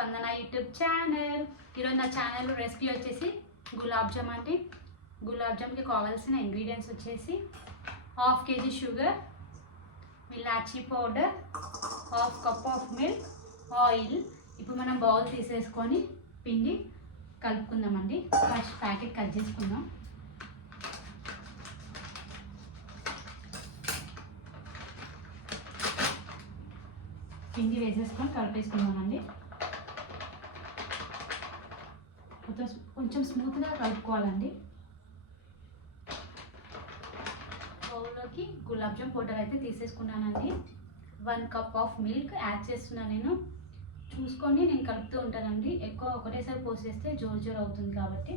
స్పందన YouTube channel. ఈరోజు నా ఛానల్ రెసిపీ వచ్చేసి గులాబ్ జామ్ అండి. గులాబ్ జామ్కి కావాల్సిన ఇంగ్రీడియంట్స్ వచ్చేసి 1/2 kg sugar, elaichi powder, 1/2 cup of milk, oil. ఇప్పుడు మనం బౌల్ తీసేసుకొని పిండి కలుపుకుందామండి. ఫస్ట్ ప్యాకెట్ కట్ చేసుకుందాం. పిండి వేసేసుకొని కలిపేసుకుందామండి. కొంచెం స్మూత్గా కలుపుకోవాలండి. బౌల్లోకి గులాబ్ జామ్ పౌడర్ అయితే తీసేసుకున్నానండి. 1 కప్ ఆఫ్ మిల్క్ యాడ్ చేస్తున్నాను. నేను చూసుకొని నేను కలుపుతూ ఉంటానండి. ఎక్కువ ఒకటేసారి పోసేస్తే జోరు అవుతుంది కాబట్టి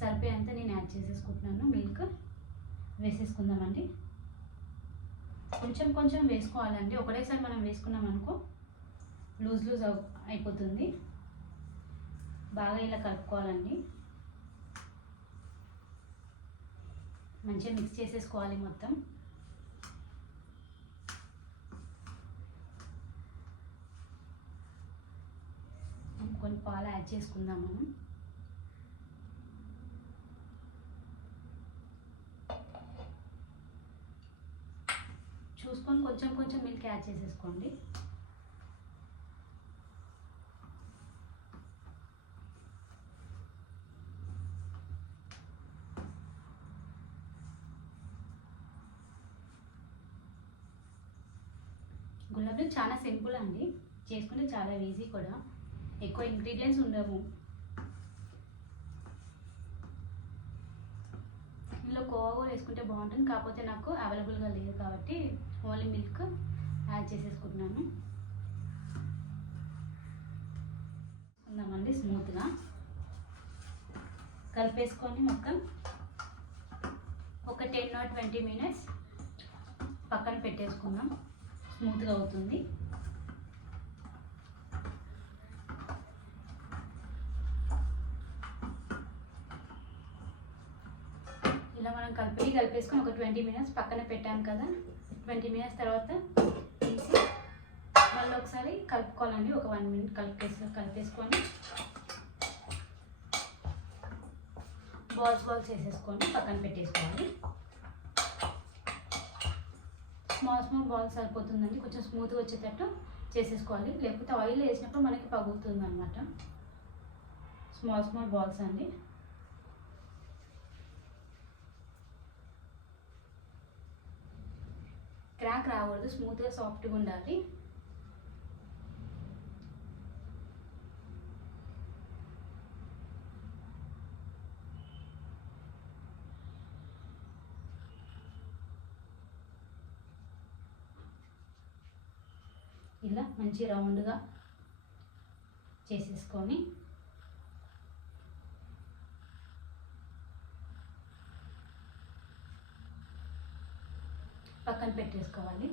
సరిపోయేంత నేను యాడ్ చేసేసుకుంటున్నాను. మిల్క్ వేసేసుకుందామండి. కొంచెం కొంచెం వేసుకోవాలండి. ఒకటేసారి మనం వేసుకున్నాం అనుకో లూజ్ అయిపోతుంది. బాగా ఇలా కలుపుకోవాలండి. మంచిగా మిక్స్ చేసేసుకోవాలి మొత్తం. కొన్ని పాలు యాడ్ చేసుకుందాం మనం. చూసుకొని కొంచెం కొంచెం మిల్క్ యాడ్ చేసేసుకోండి. గులాబ్ జామ్ చాలా సింపుల్ అండి, చేసుకుంటే చాలా ఈజీ కూడా. ఎక్కువ ఇంగ్రీడియంట్స్ ఉండవు. ఇందులో కోవా కూడా వేసుకుంటే బాగుంటుంది, కాకపోతే నాకు అవైలబుల్గా లేదు కాబట్టి ఓన్లీ మిల్క్ యాడ్ చేసేసుకుంటున్నాను. ఉందామండి స్మూత్గా కలిపేసుకొని మొత్తం ఒక 10 or 20 minutes పక్కన పెట్టేసుకుందాం. స్మూత్గా అవుతుంది. ఇలా మనం కలిపేసుకొని ఒక 20 minutes పక్కన పెట్టాం కదా. 20 minutes తర్వాత తీసి మళ్ళీ ఒకసారి కలుపుకోవాలండి. ఒక 1 minute కలిపేసుకొని బాల్స్ వేసేసుకొని పక్కన పెట్టేసుకోవాలి. స్మాల్ బాల్స్ సరిపోతుందండి. కొంచెం స్మూత్గా వచ్చేటట్టు చేసేసుకోవాలి, లేకపోతే ఆయిల్ వేసినప్పుడు మనకి పగులుతుంది అనమాట. స్మాల్ బాల్స్ అండి. క్రాక్ రాకూడదు, స్మూత్గా సాఫ్ట్గా ఉండాలి. ఇలా మంచి రౌండ్గా చేసేసుకొని పక్కన పెట్టేసుకోవాలి.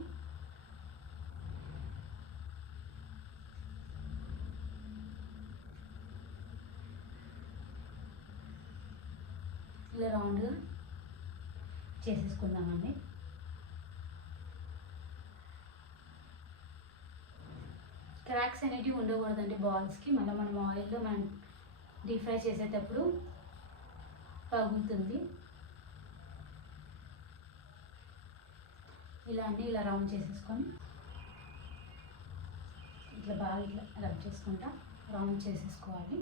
ఇలా రౌండ్గా చేసేసుకుందామండి. క్రాక్స్ అనేటివి ఉండకూడదండి బాల్స్కి. మళ్ళీ మనం ఆయిల్లో మనం డీప్ ఫ్రై చేసేటప్పుడు పగులుతుంది. ఇలా అన్నీ ఇలా రౌండ్ చేసేసుకొని ఇట్లా బాగా ఇట్లా రబ్ చేసుకుంటా రౌండ్ చేసేసుకోవాలి.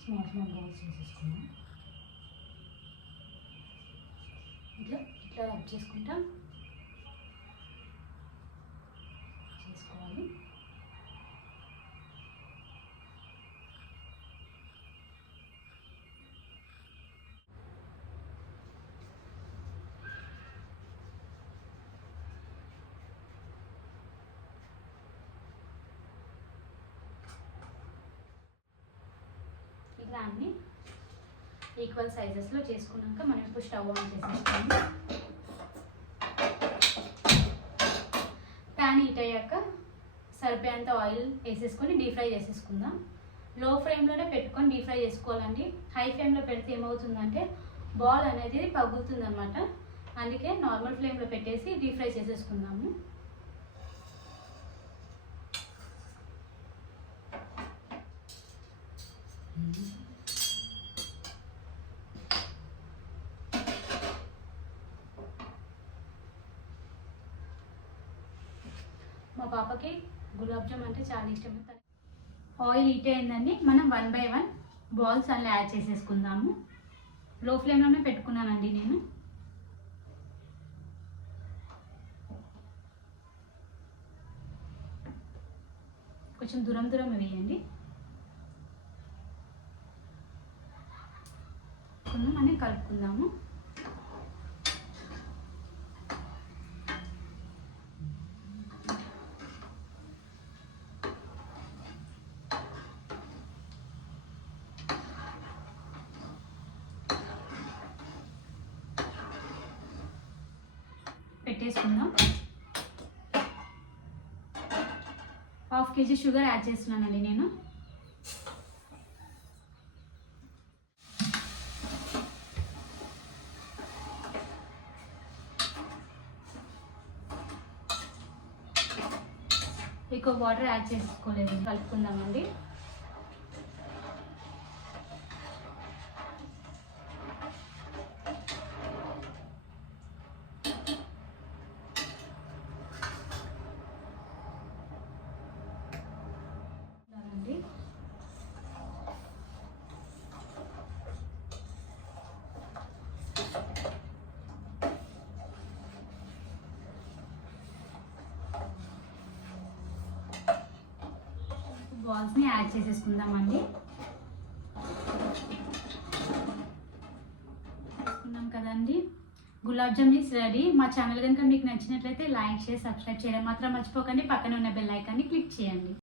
స్మాల్ బాల్స్ చేసేసుకున్నాం. ఇట్లా రబ్ చేసుకుంటా చేసుకోవాలి. ఇలా అన్నీ ఈక్వల్ సైజెస్లో చేసుకున్నాక మనం ఇప్పుడు స్టవ్ ఆన్ చేసేసుకోండి. ప్యాన్ హీట్ అయ్యాక సరిపోయేంత ఆయిల్ వేసేసుకొని డీప్ ఫ్రై చేసేసుకుందాం. లో ఫ్లేమ్లోనే పెట్టుకొని డీప్ ఫ్రై చేసుకోవాలండి. హై ఫ్లేమ్లో పెడితే ఏమవుతుందంటే బాల్ అనేది పగులుతుంది అనమాట. అందుకే నార్మల్ ఫ్లేమ్లో పెట్టేసి డీప్ ఫ్రై చేసేసుకుందాము. మా పాపకి గులాబ్ జామ్ అంటే చాలా ఇష్టం. ఆయిల్ హీట్ అయిందండి. మనం 1 by 1 బాల్స్ అలా యాడ్ చేసేసుకుందాము. లో ఫ్లేమ్లోనే పెట్టుకున్నానండి నేను. కొంచెం దూరం వేయండి. మనం కలుపుకుందాము. పెట్టేసుకుందాం. 1/2 kg షుగర్ యాడ్ చేస్తున్నానండి నేను. ఎక్కువ వాటర్ యాడ్ చేసుకోలేదు. కలుపుకుందామండి. బాల్స్ని యాడ్ చేసేసుకుందామండి. చేసుకున్నాం కదండి. Gulab jam is ready. మా ఛానల్ కనుక మీకు నచ్చినట్లయితే లైక్, షేర్, సబ్స్క్రైబ్ చేయడం మాత్రం మర్చిపోకండి. పక్కన ఉన్న బెల్ ఐకాన్ని క్లిక్ చేయండి.